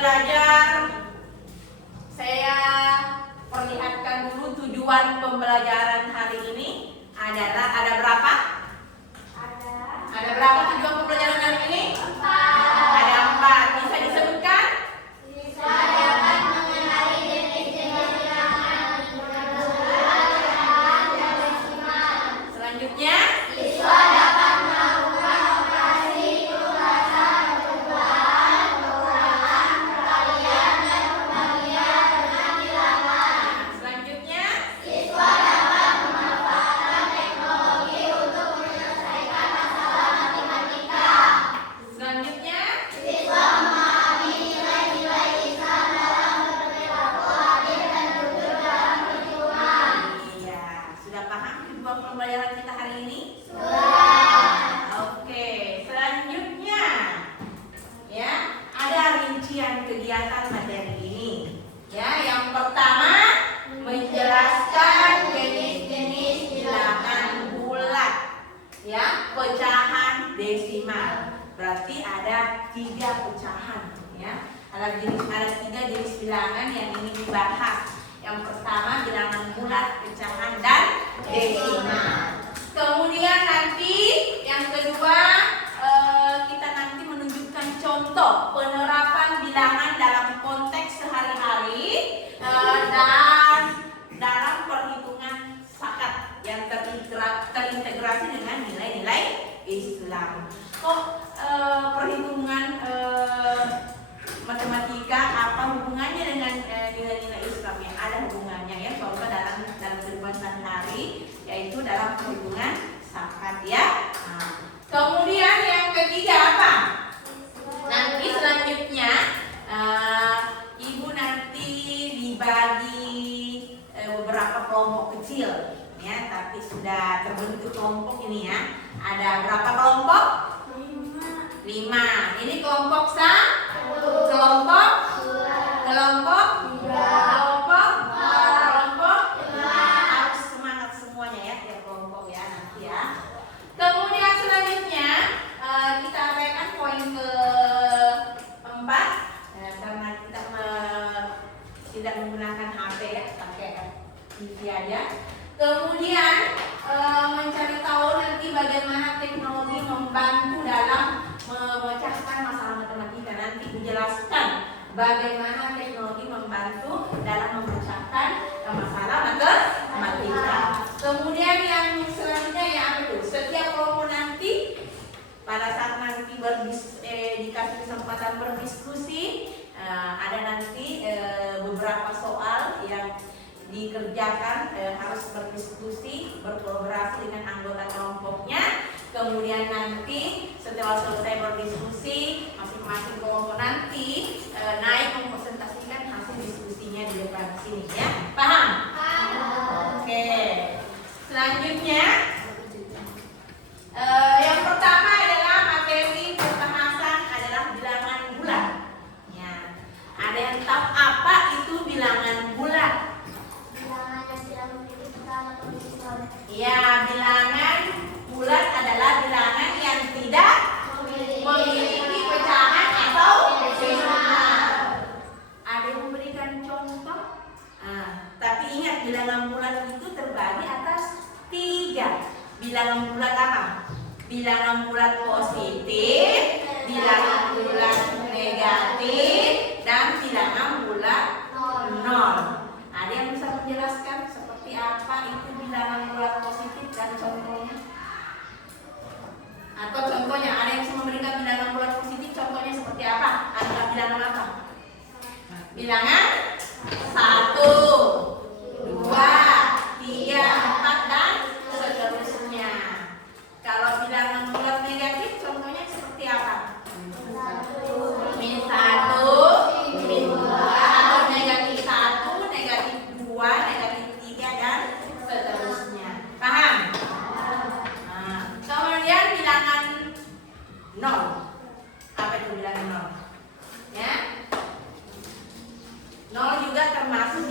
belajar, saya perlihatkan dulu tujuan pembelajaran hari ini adalah ada berapa? Ada berapa tujuan pembelajaran hari ini? 4. Ada 4. Bisa disebutkan? Bisa. Dapat mengenali jenis-jenis bilangan, bulat, dan desimal. Selanjutnya, siswa dapat melakukan operasi pembelajaran, percobaan, pengulangan, perkalian, dan pembagian dengan bilangan. Selanjutnya, siswa dapat memanfaatkan teknologi untuk menyelesaikan masalah matematika. Selanjutnya, siswa memahami nilai-nilai Islam dalam berperilaku adil dan jujur dalam perhitungan. Iya, sudah paham tujuan pembelajaran kita hari ini? Sudah. Oke, selanjutnya ya, ada rincian kegiatan materi ini. Ya, yang pertama menjelaskan jenis-jenis bilangan bulat. Ya, pecahan desimal. Berarti ada 3 pecahan ya. Ada 3 jenis bilangan yang ingin dibahas. Yang pertama bilangan bulat, pecahan dan desimal. Kemudian nanti yang kedua kita nanti menunjukkan contoh penerapan bilangan dalam konteks sehari-hari dan dalam perhitungan zakat yang terintegrasi dengan nilai-nilai Islam. Kok perhitungan matematika apa hubungannya dengan nilai-nilai Islam? Yang ada hubungannya ya, contoh dalam kehidupan sehari-hari, yaitu dalam perhitungan zakat ya. Nah, kemudian yang ketiga apa? Nanti selanjutnya ibu nanti dibagi beberapa kelompok kecil ya, tapi sudah terbentuk kelompok ini ya. Ada berapa kelompok? 5. Ini kelompok kelompok 2, kelompok 3, kelompok 4, kelompok 5. Harus semangat semuanya ya, tiap kelompok ya nanti ya. Kemudian selanjutnya kita abaikan poin keempat karena kita tidak menggunakan HP ya, pakai TV aja. Kemudian mencari tahu nanti bagaimana teknologi membantu dalam memecahkan masalah matematika. Nanti dijelaskan bagaimana teknologi membantu dalam memecahkan masalah matematika. Kemudian yang selanjutnya ya apa tuh? Setiap kelompok nanti pada saat nanti dikasih kesempatan berdiskusi, ada nanti beberapa soal yang dikerjakan, harus berdiskusi, berkolaborasi dengan anggota kelompoknya. Kemudian nanti setelah selesai berdiskusi, masing-masing kelompok nanti naik mempresentasikan hasil diskusinya di depan sini ya. Paham? Oke. Selanjutnya yang pertama adalah materi pembahasan adalah bilangan bulat. Ya. Ada yang tahu apa itu bilangan bulat? Ya, bilangan bulat adalah bilangan yang tidak memiliki pecahan atau desimal. Ada yang memberikan contoh? Tapi ingat, bilangan bulat itu terbagi atas 3. Bilangan bulat apa? Bilangan bulat positif, bilangan bulat negatif, dan bilangan bulat 0. Ada yang bisa menjelaskan seperti apa itu bilangan bulat positif dan contohnya? Atau contohnya, ada yang bisa memberikan bilangan bulat positif, contohnya seperti apa? Adalah bilangan apa? Bilangan 1, 2, 3, 4, dan seterusnya. Kalau bilangan bulat negatif, contohnya seperti apa? Min 1, min 2, atau negatif 1, negatif 2, negatif 3, dan seterusnya. Paham? Kemudian bilangan 0. Apa itu bilangan 0? Ya? 0 juga termasuk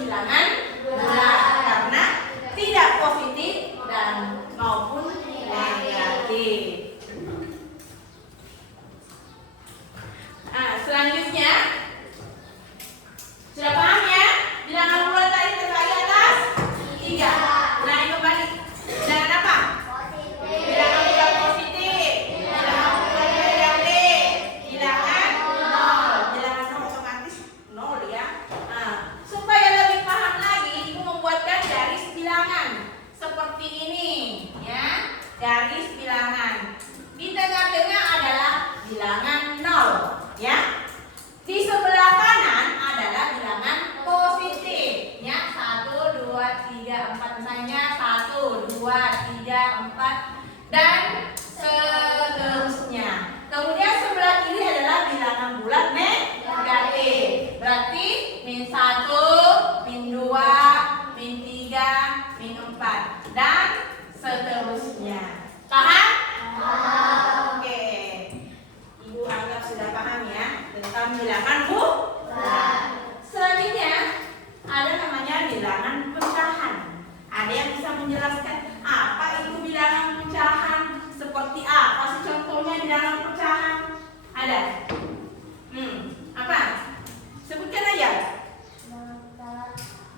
sudah paham ya tentang bilangan bulan. Selanjutnya ada namanya bilangan pecahan. Ada yang bisa menjelaskan apa itu bilangan pecahan? Seperti apa sih contohnya bilangan pecahan? Ada? Apa? Sebutkan aja.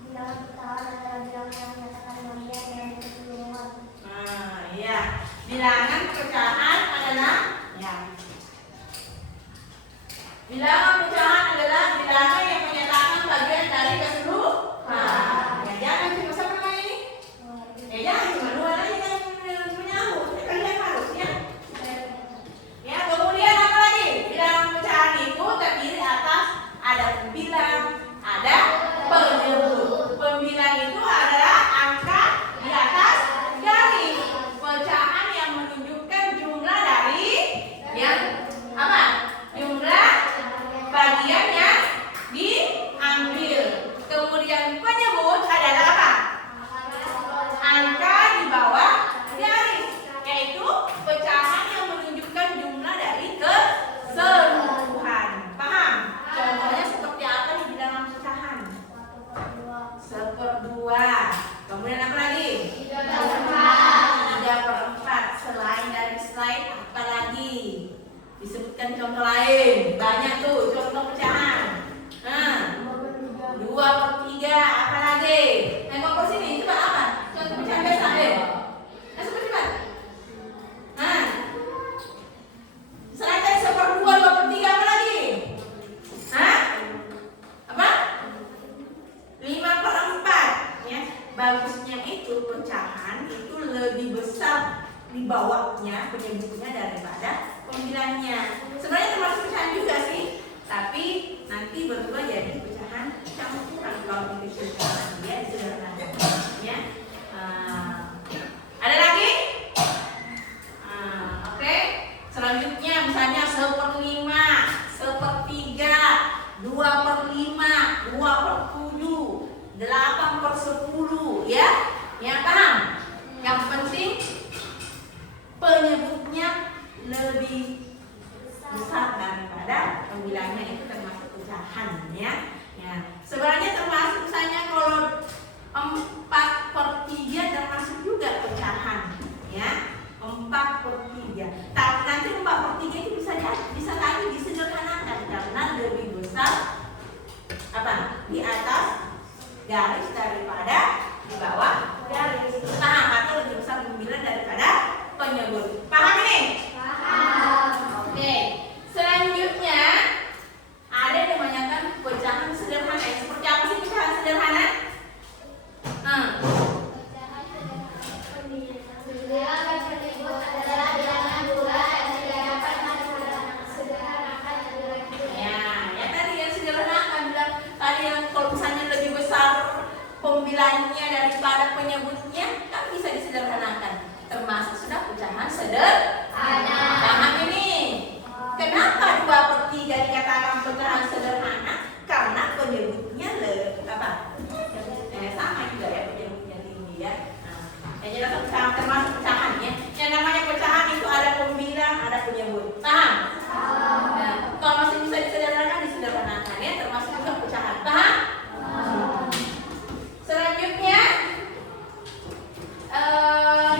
Bilangan pecahan adalah bilangan yang menyatakan bagian dari keseluruhan. Iya. Bilangan pecahan adalah bilangan pecahan adalah bilangan yang menyatakan bagian dari keseluruhan. Ya, jangan cuma siapa namanya ini? Jangan cuma dua aja yang menyambut. Kalian harus ya. Ya, kemudian apa lagi? Bilangan pecahan itu terdiri atas ada pembilang, ada penyebut. Pembilang itu adalah angka di atas garis. Pecahan yang menunjukkan jumlah dari yang apa? Jumlah bagian yang diambil. Kemudian penyebut adalah apa? Angka di bawah garis, yaitu pecahan yang menunjukkan jumlah dari keseluruhan. Paham? Contohnya seperti apa di bilangan pecahan? 1/2. Kemudian apa lagi? 3/4. Selain dari slide apa lagi? Disebutkan contoh lain. Banyak tuh contoh pecahan. 2/3. Apa lagi? Nengok ke sini. Coba apa? Contoh pecahan biasa. Masuk cepat. Selain dari 1/2, 2/3 apa lagi? Apa? 5/4. Ya. Bagusnya itu pecahan itu lebih besar di bawahnya penyebutnya daripada pembilangnya. Sebenarnya termasuk pecahan juga sih, tapi nanti berubah jadi pecahan campuran kalau dikecilkan dia disederhanakan. Ya. Ada lagi? Oke. Selanjutnya misalnya 1/5, 1/3, 2/5, 2/7, 8/10, ya. Ya paham? Yang penting penyebutnya lebih besar daripada pembilangnya, itu termasuk pecahan ya. Sebenarnya termasuk misalnya kalau 4/3 termasuk juga pecahan ya. 4/3. Tapi nanti 4/3 itu bisa lagi disederhanakan karena lebih besar apa? Di atas garis daripada di bawah garis. Nah, atau lebih besar pembilang daripada penyebut. Paham ini? Paham. Oke. Selanjutnya ada yang ditanyakan pecahan sederhana. Seperti apa sih pecahan sederhana? Bilangan penyebut adalah bilangan bulan yang tidak dapat disederhanakan Ya tadi yang sederhana bilang tadi yang kalau misalnya lebih besar pembilangnya daripada penyebutnya kan bisa disederhanakan. Termasuk sudah pecahan sederhana. Paham ini? Kenapa 2/3 dikatakan pecahan sederhana? Karena penyebutnya sama juga ya, penyebutnya tinggi ya. Yang jelas pecahan termasuk pecahan ya. Yang namanya pecahan itu ada pembilang, ada penyebut. Paham? Kalau masih bisa disederhanakan ya, termasuk juga pecahan. Paham? Selanjutnya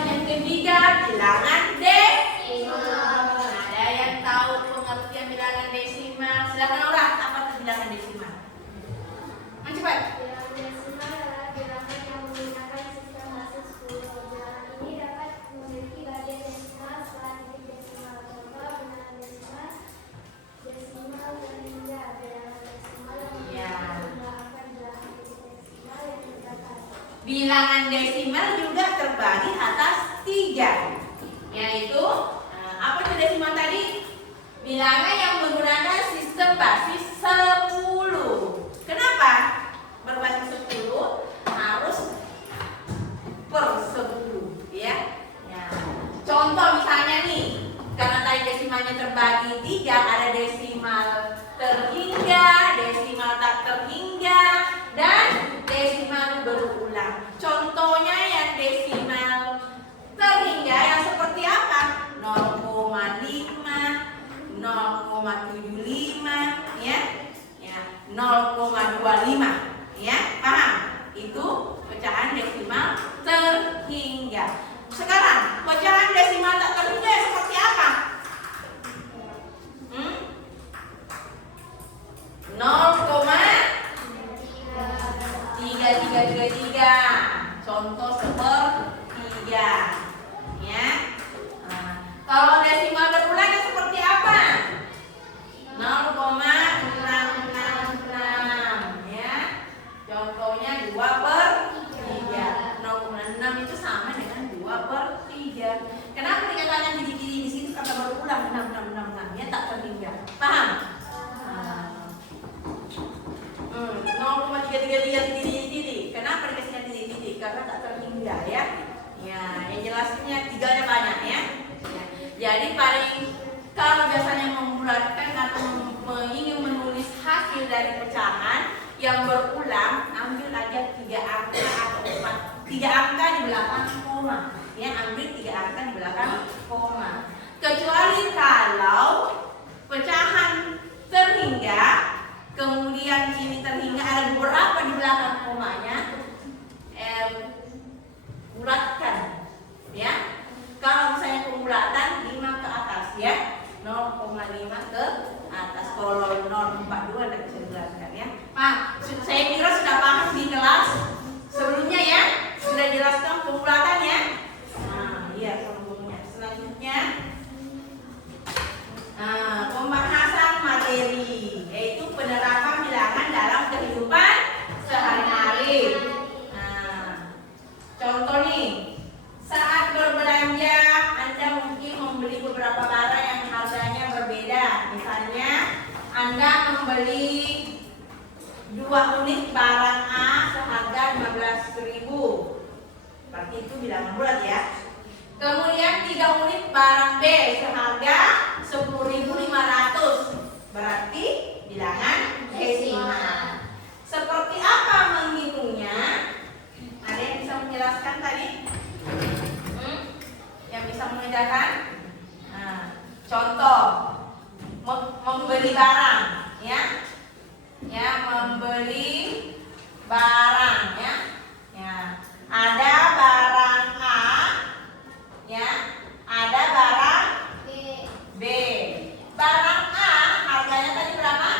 yang ketiga bilangan desimal. Ada yang tahu pengertian bilangan desimal? Silakan orang, apa itu bilangan desimal? Cepat. Bilangan desimal adalah bilangan yang menggunakan sistem basis 10. Bilangan ini dapat memiliki bagian desimal selain desimal. Contoh bilangan desimal terhingga. Bilangan desimal yang menggunakan bilangan desimal yang terbatas. Bilangan desimal juga terbagi atas 3, yaitu apa itu desimal tadi? Bilangan yang menggunakan sistem basis 10. Kenapa berbasis 10? Harus per 10 ya. Contoh misalnya nih, karena tadi desimalnya terbagi 3, ada desimal terhingga, desimal tak terhingga, dan desimal berulang. Contohnya yang desimal terhingga yang seperti apa? 0,5, 0,7 0,25. Ya, paham? Itu pecahan desimal terhingga. Sekarang pecahan desimal tak terhingga seperti apa? 0,3333. Contoh sepertiga. Ya. Kalau desimal berulangnya seperti apa? 0,666. Ya. Contohnya 2/3. 0,6 itu sama dengan 2/3. Kenapa dikatakan jadi-jadi di situ kata berulang 6 ya, tak terhingga. Paham? 0,333 titik. Kenapa dikasihnya titik-titik? Karena tak terhingga ya. Ya, yang jelasnya tiganya banyak ya. Jadi kalau biasanya membulatkan atau ingin menulis hasil dari pecahan yang berulang, ambil aja 3 angka atau 3 angka di belakang koma. Ya, ambil 3 angka di belakang koma. Kecuali kalau pecahan terhingga, kemudian ini terhingga ada beberapa di belakang komanya, bulatkan. Ya. Kalau misalnya pembulatan 5 ke atas ya, 0,5 ke atas. Kalau 0,42 tidak bisa dijelaskan ya. Pak, saya kira sudah paham di kelas sebelumnya ya, sudah jelaskan pembulatan ya. Nah, iya sebelumnya. Selanjutnya, pembahasan materi, yaitu penerapan bilangan dalam kehidupan sehari-hari. Contoh nih. Saat berbelanja, Anda mungkin membeli beberapa barang yang harganya berbeda. Misalnya, Anda membeli 2 unit barang A seharga 15.000. Berarti itu bilangan bulat ya. Kemudian 3 unit barang B seharga 10.500. Berarti bilangan desimal. Seperti apa menghitungnya? Ada yang bisa menjelaskan tadi? Yang bisa mengerjakan? Contoh membeli barang ya. Ya, membeli barang ya. Ya, ada barang A ya, ada barang B. Barang A harganya tadi berapa?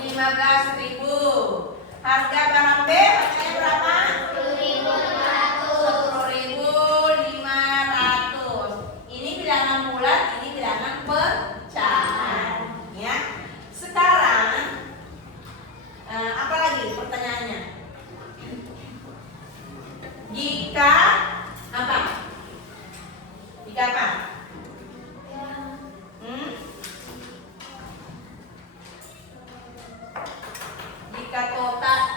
15.000. Harga barang B harganya berapa? 10.500. Ini bilangan bulat, ini bilangan pecahan. Ya. Sekarang, apa lagi pertanyaannya? Jika apa? Jika apa?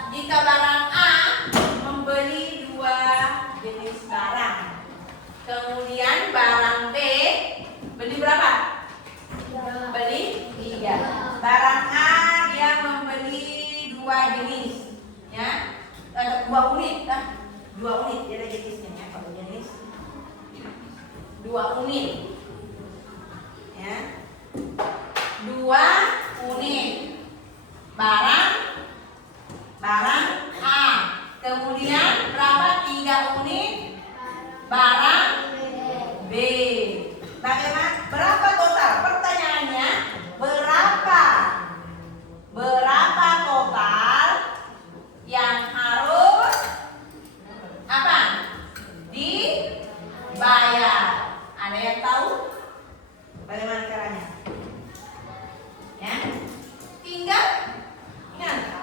Jika barang A membeli 2 jenis barang, kemudian barang B beli berapa? Beli 3. Barang A dia membeli 2 jenis, ya, 2 unit, 2 unit dia ada jenisnya ya, kalau jenis 2 unit, ya, 2 unit barang A. Kemudian berapa? 3 unit barang B. Bagaimana? Berapa total? Pertanyaannya, berapa total yang harus apa? Dibayar. Ada yang tahu? Bagaimana caranya? Ya. Tinggal ingat.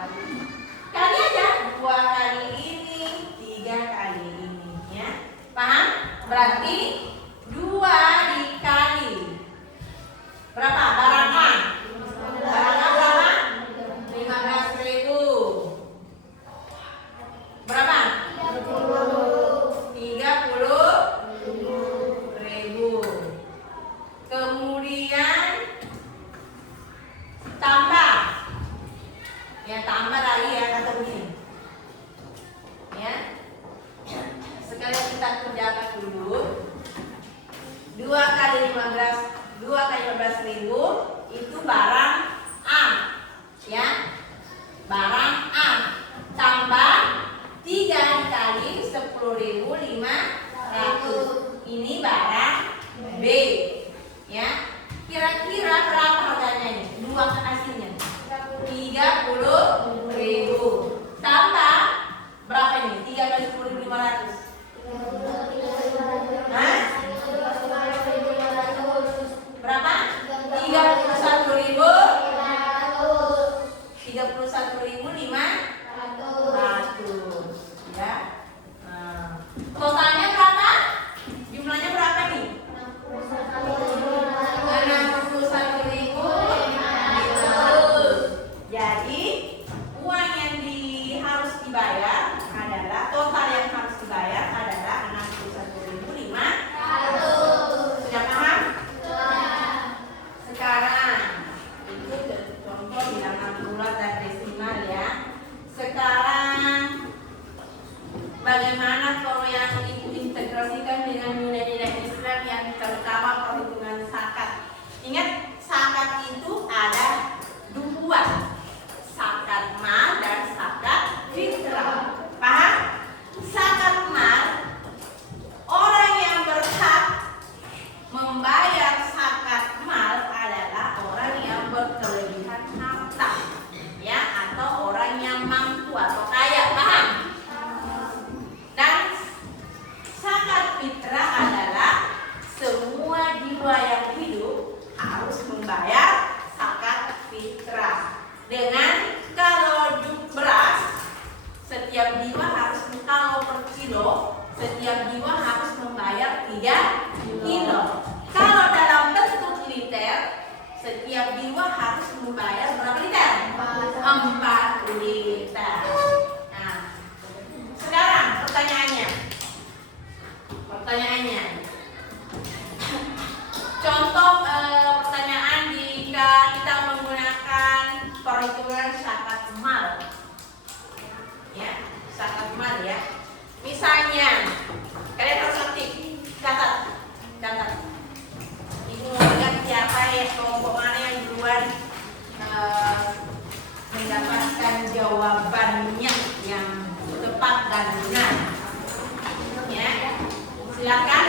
Kali aja 2 kali ini, 3 kali ini ya. Paham? Berarti 2 dikali berapa? Barang A. Barang A berapa? 15.000. Berapa? 30.000. Kemudian tambah. Ya, tambah lagi ya, kata begini. Ya. Sekalian kita kerjakan dulu. 2 kali 15.000 itu barang A, ya, barang A tambah 3 dikali 10.500, ini barang B, ya. Kira-kira berapa harganya ini? Dua hasilnya 30.000 tambah berapa ini? 3 kali 10.500. Hah? Berapa? 31.500, ya. Totalnya berapa? Jumlahnya berapa nih? 61.500. Jadi uang yang harus dibayar adalah, total yang harus dibayar adalah 61.500. Sudah paham? Sekarang itu contoh bilangan bulat dan desimal, ya. Sekarang bagaimana kalau yang diintegrasikan dengan nilai-nilai Islam yang terutama perhitungan zakat? Ingat, zakat itu ada dua, zakat mal dan zakat fitrah. Paham? Zakat mal, orang yang berhak membayar zakat mal adalah orang yang berkelebihan harta, ya, atau orang yang mampu atau kaya. Paham? Dan zakat fitrah adalah semua jiwa yang hidup harus membayar zakat fitrah. Dengan kalau beras setiap jiwa harus, kalau per kilo setiap jiwa harus membayar 3 kilo. Kalau dalam bentuk liter setiap jiwa harus membayar berapa liter? 4 liter. Nah, sekarang pertanyaannya, contoh pertanyaan jika kita menggunakan perhitungan zakat mal, ya, zakat mal, ya. Misalnya kalian harus ketik, catat. Ibu mau lihat siapa ya, kelompok mana yang duluan mendapatkan jawabannya yang tepat dan benar, ya. Silakan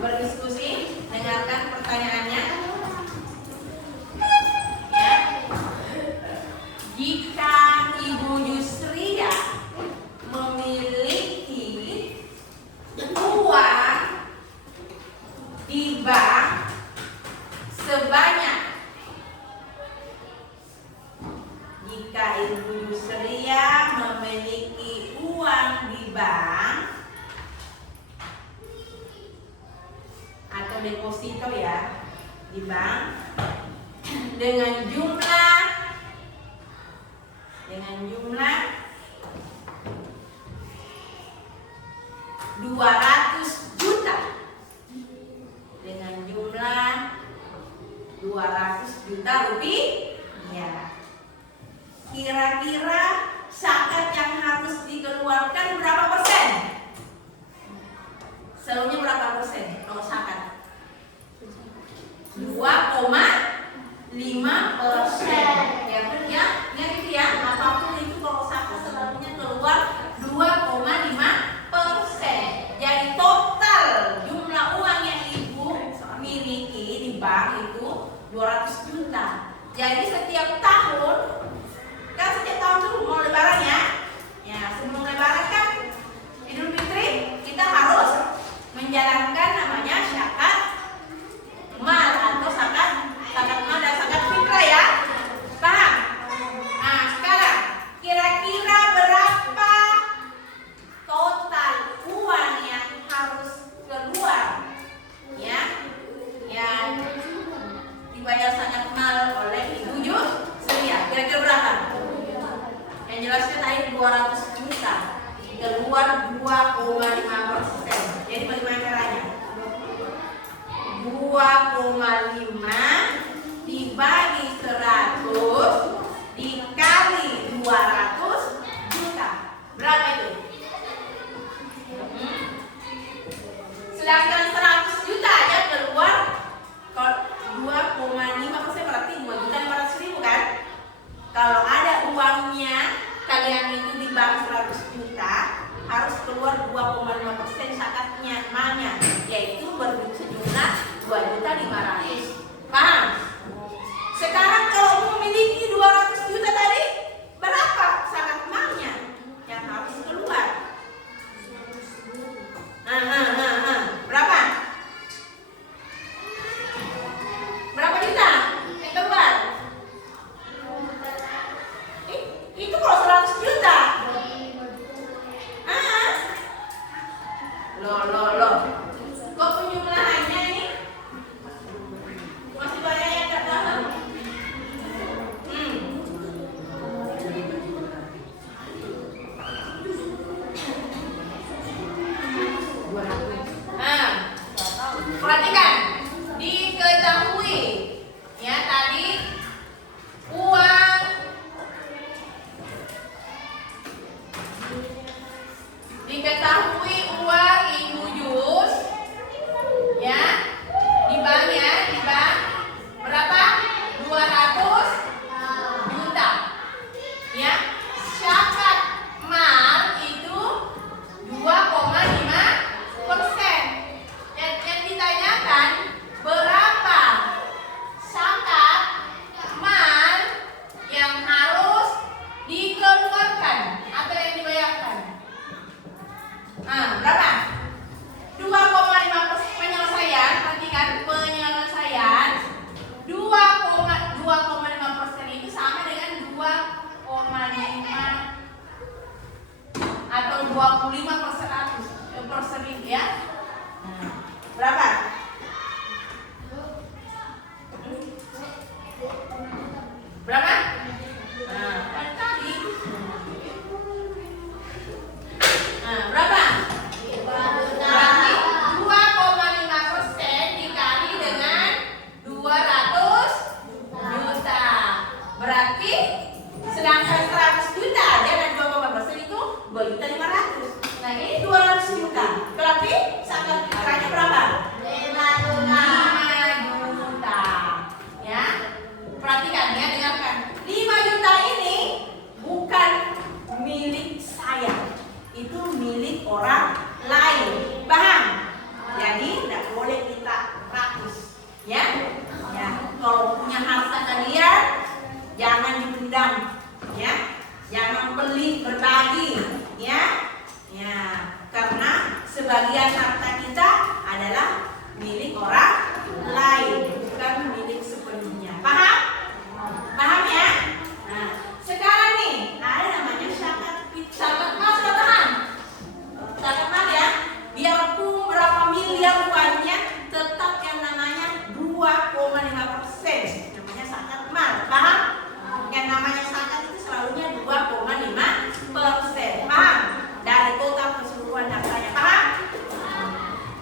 berdiskusi, dengarkan pertanyaannya, ya. Jika Ibu Yusria memiliki uang di bank sebanyak, jika Ibu Yusria memiliki uang di bank atau deposito, ya, di bank dengan jumlah 200 juta, dengan jumlah 200 juta rupiah. Kira-kira zakat yang harus dikeluarkan berapa persen? Selalunya berapa persen kalau zakat? 2,5%. Ya, gitu ya. Apapun itu kalau zakat selalunya keluar 2,5%. Jadi total jumlah uang yang Ibu miliki di bank itu 200 juta. Jadi setiap tahun, kan setiap tahun tuh mau lebaran, ya. Ya, sebelum lebaran kan Idul Fitri, kita harus menjalankan namanya zakat mal atau zakat mal dan zakat fitrah, ya. Paham? Nah, sekarang kira-kira berapa total uang yang harus keluar, ya, yang dibayar zakat mal oleh Ibu Yusria? Kira-kira berapa? Yang jelasnya tadi 200 juta, keluar 2,5%. Jadi bagaimana caranya? 2,5 dibagi 100 dikali 200 juta. Berapa itu? Sedangkan 100 juta aja keluar 2,5% berarti membeli, berbagi, ya. Ya, karena sebagian harta kita adalah milik orang lain, bukan milik sepenuhnya. Paham? Paham ya? Nah, sekarang nih ada namanya zakat mal, tahan. Zakat mal ya, biarpun berapa miliar uangnya, tetap yang namanya 2,5%. Namanya zakat mal, paham? Yang namanya zakat itu selalunya 2,5%, paham? Dari total keseluruhan hartanya, paham?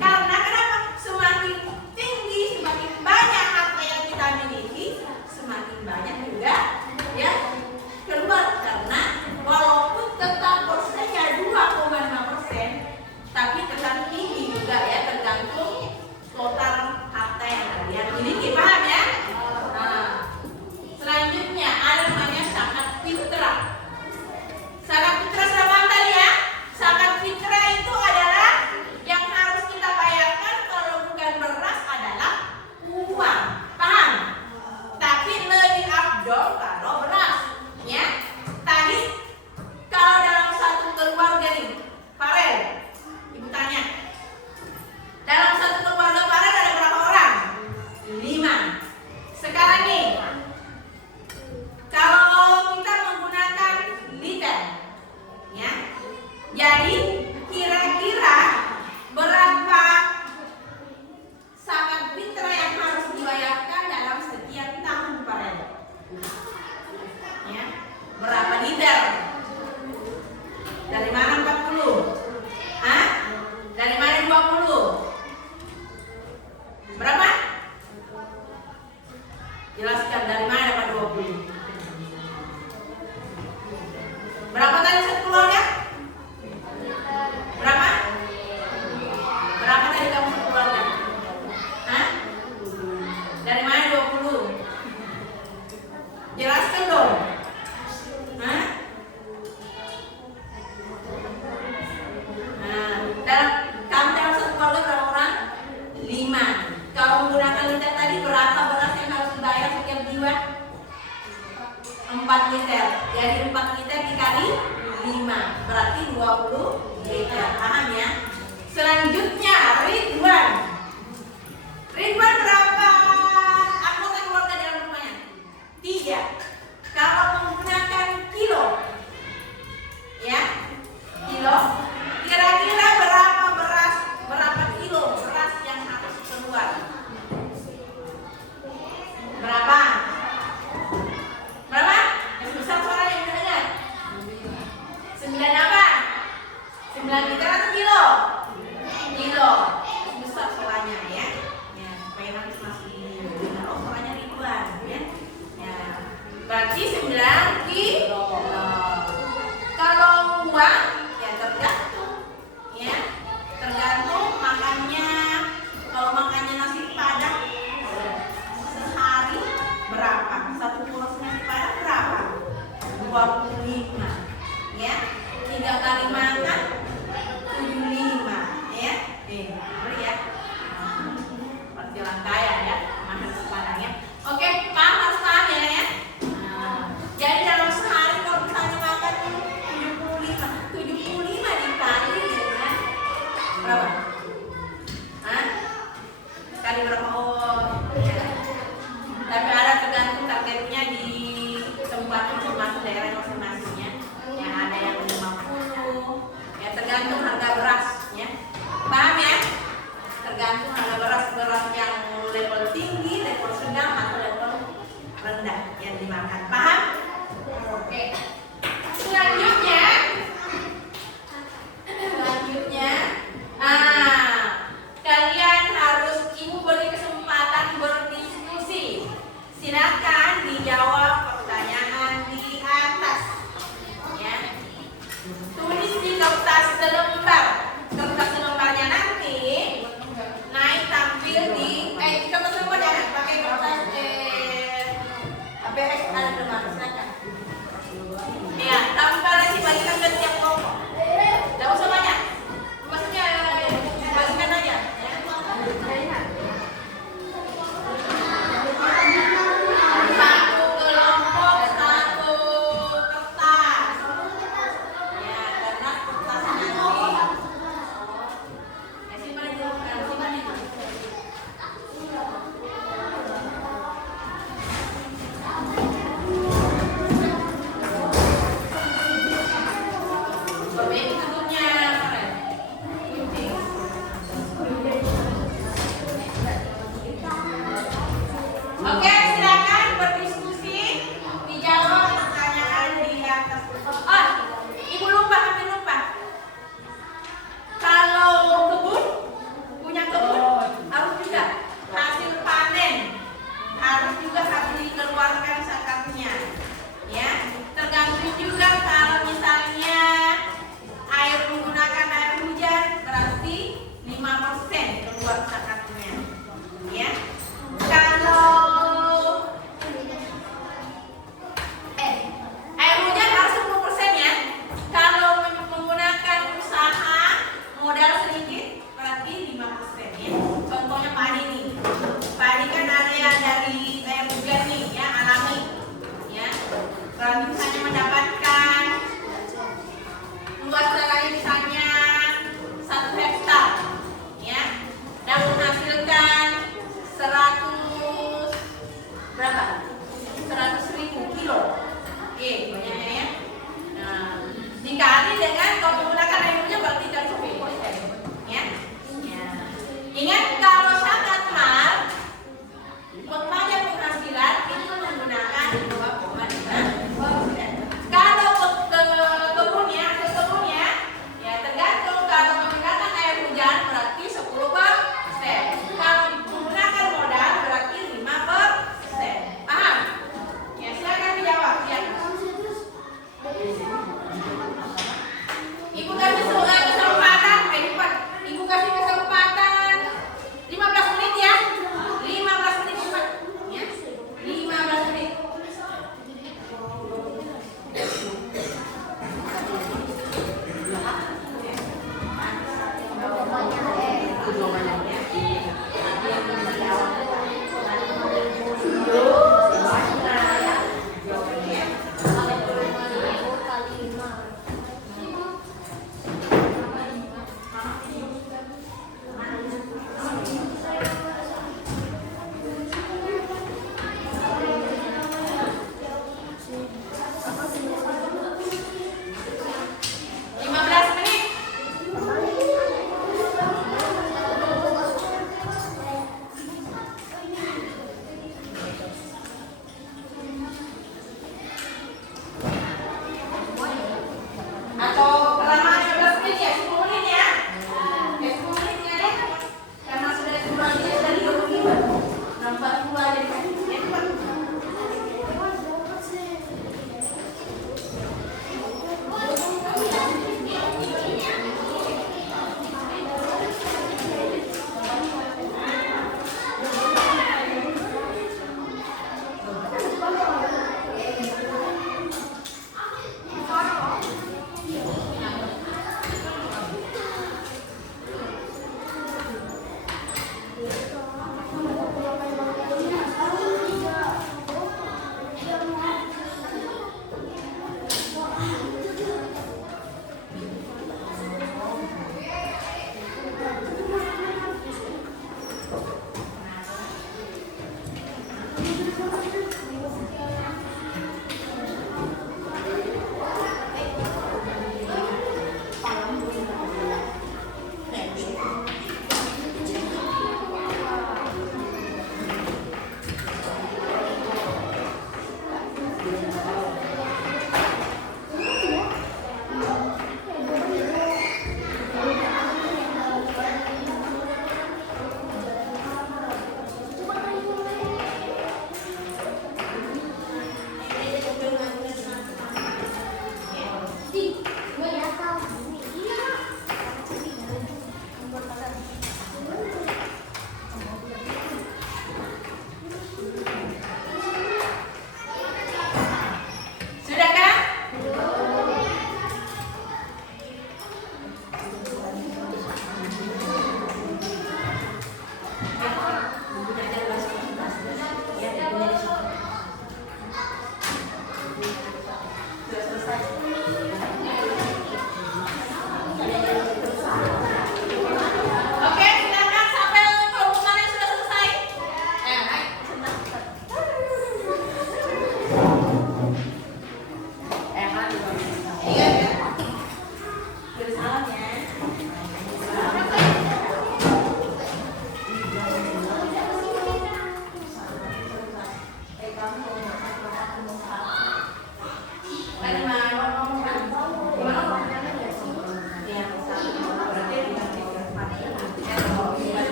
Karena kenapa? Semakin tinggi, semakin banyak harta yang kita miliki, semakin banyak juga ya keluar. Karena walaupun tetap persennya 2,5%, tapi tetap tinggi juga ya, tergantung total harta yang kalian miliki, paham ya? Nah, selanjutnya ada namanya zakat fitrah. Zakat fitrah sama tadi ya. Zakat fitrah itu adalah yang harus kita bayarkan kalau bukan beras adalah uang, paham? Tapi lebih afdol kalau beras, ya. Tadi kalau dalam satu keluarga nih, Farel, ibu tanya, dalam satu keluarga Farel ada berapa orang? 5. Sekarang nih, kalau kita menggunakan liter, ya, jadi kira-kira berapa zakat fitrah yang harus dibayarkan dalam setiap tahun, Farel? Ya, berapa liter? Dari mana 40? Hah? Dari mana 20? Berapa? Jelaskan dari mana dapat 20? Berapa tadi satu keluarga? Berapa? Berapa tadi kamu satu keluarga? Hah? Dari mana 20? Jelaskan dong. Hah? Nah, kamu dalam satu keluarga berapa orang? 5. Kalau menggunakan liter tadi, berapa beras yang harus dibayar setiap jiwa? 4 liter. Jadi 4 liter dikali 5, berarti 20 liter. Paham ya? Selanjutnya Ridwan. Ridwan berapa anggota keluarga dalam rumahnya? 3. Kalau menggunakan kilo, ya, kilo, kira-kira berapa beras, berapa kilo beras yang harus keluar? Berapa? Berapa? Yang besar suaranya yang dengar. 9 apa? 9 liter atau kilo? Kilo. Yang besar suaranya ya. Ya, supaya nanti masih dengar. Oh, suaranya Ridwan ya. Ya. Berarti 9 kilo. Kalau uang ya tergantung. Ya. Tergantung makannya. Kalau makannya nasi padang sehari berapa? Satu porsi nasi padang berapa? 25, ya. 3 kali makan 75, ya. Beri ya. Pasti orang kaya ya, makan nasi padang ya. Oke, paham, harus paham ya, ya. Nah, jadi dalam sehari kalau misalnya makan 75 dikali dengan berapa? Hah? Kali berapa? Oh, ya. Tapi ada tergantung targetnya di tempat masing-masing, daerah masing-masingnya. Yang ada yang 50, ya tergantung harga beras, ya. Paham ya? Tergantung harga beras yang level tinggi, level sedang atau level rendah yang dimakan. Paham? Oke. Selanjutnya, kalian harus, ibu beri kesempatan berdiskusi. Silakan dijawab pertanyaan di atas. Ya. Tulis di kertas selembar. Kertas selembarnya nanti naik tampil di kertas selembar, jangan pakai kertas ABS, ada teman, silakan. Ya, tambah lagi bagikan ke tiap kelompok. Tidak usah banyak. Maksudnya bagikan aja. Ya. Satu kelompok, satu kertas. juga harus dikeluarkan zakatnya. Ya, tergantung juga kalau misalnya menggunakan air hujan berarti 5% keluar zakatnya. Ya. Kalau air hujan harus 10% ya. Kalau menggunakan usaha modal sedikit berarti 5% ya. Contohnya padi nih. Padi kan area dari air hujan nih ya, alami. Ya. Berarti misalnya mendapatkan luas tanahnya misalnya 1 hektar ya, dan menghasilkan 100 berapa? 100.000 kilo. Banyaknya ya. Nah, dikali dengan kalau menggunakan air hujan berarti kan 10% ya. Ya. Ingat kalau sangat mahal banyak penghasilan itu menggunakan 2,5%. Kalau kebun ya, ya tergantung. Kalau menggunakan air hujan berarti 10%. Kalau menggunakan modal berarti 5%. Paham? Ya, silakan dijawab ya. Ibu kasih kesempatan, Ibu kasih kesempatan 15 menit ya. 15 menit cepat. Ya. 15 menit. Atau kelamaan 15 menit ya, 10 menit ya. Ya 10 menit ya deh. Karena sudah kurang dia dari 25. 40 aja deh. Ya cepat. Ya.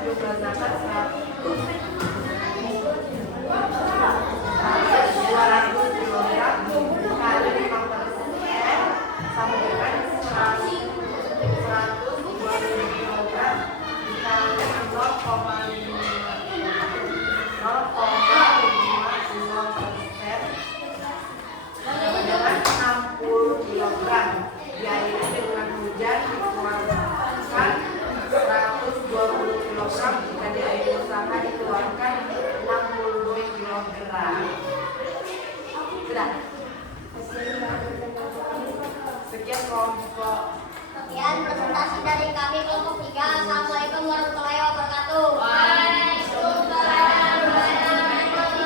jumlah zakat 100 kilogram kali 5% sama dengan 120 kilogram dikali 0,52% sama dengan 60 kilogram, yaitu dengan hujan dikeluarkan 120 kilogram jika di air usaha dikeluarkan 62 kilogram. Sudah. Sekian kelompok. Sekian presentasi dari kami kelompok 3. Assalamualaikum warahmatullahi wabarakatuh. Waalaikumsalam warahmatullahi wabarakatuh.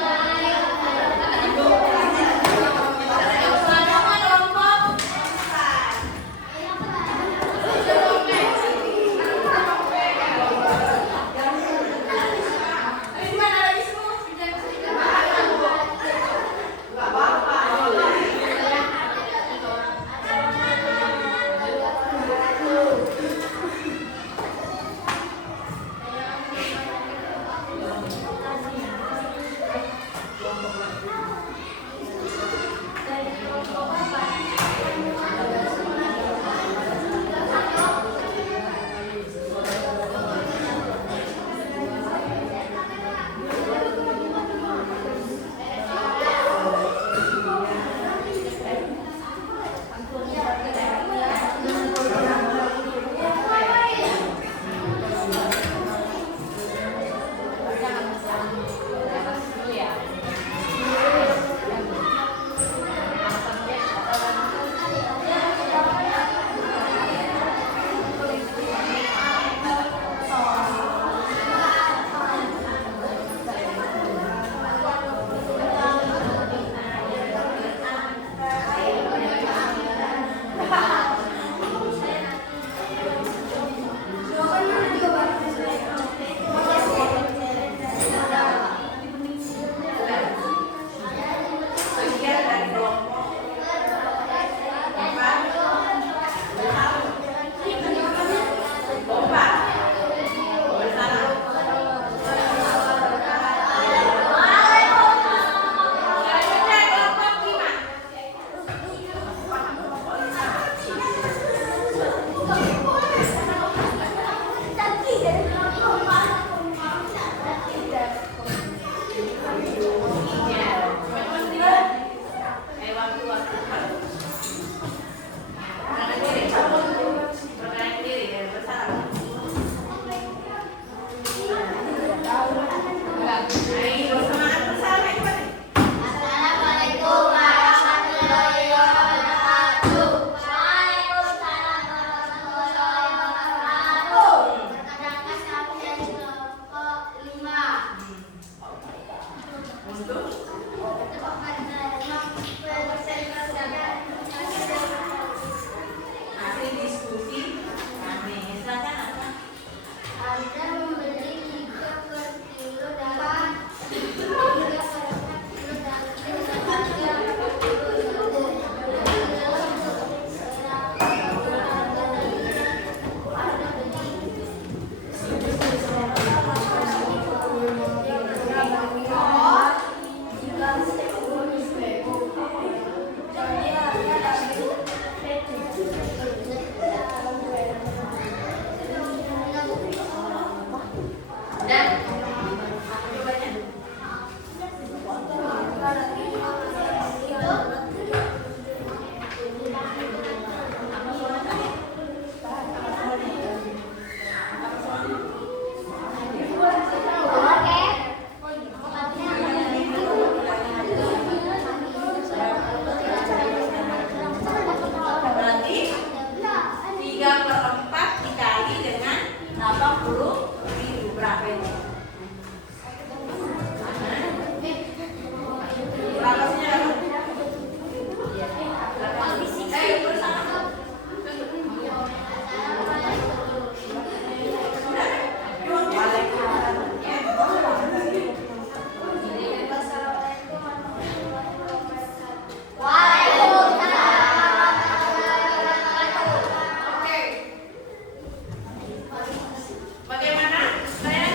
Bagaimana? Saya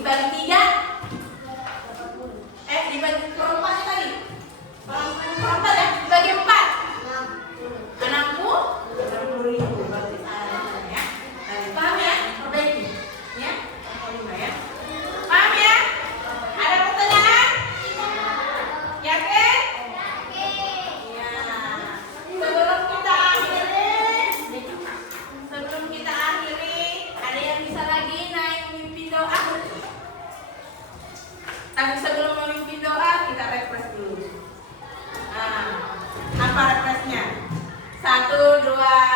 Dibagi 3. Dibagi perempatnya tadi. Perempat ya, dibagi 4. 60.000. Berarti salah ya. Paham ya? Perbaiki. Ya. 5 ya. Paham ya? Ada pertanyaan? Yakin? Ya. Sebelum kita akhiri, ada yang bisa lagi naik memimpin doa? Tapi sebelum memimpin doa, kita refresh dulu. Nah, apa refreshnya? 1, 2,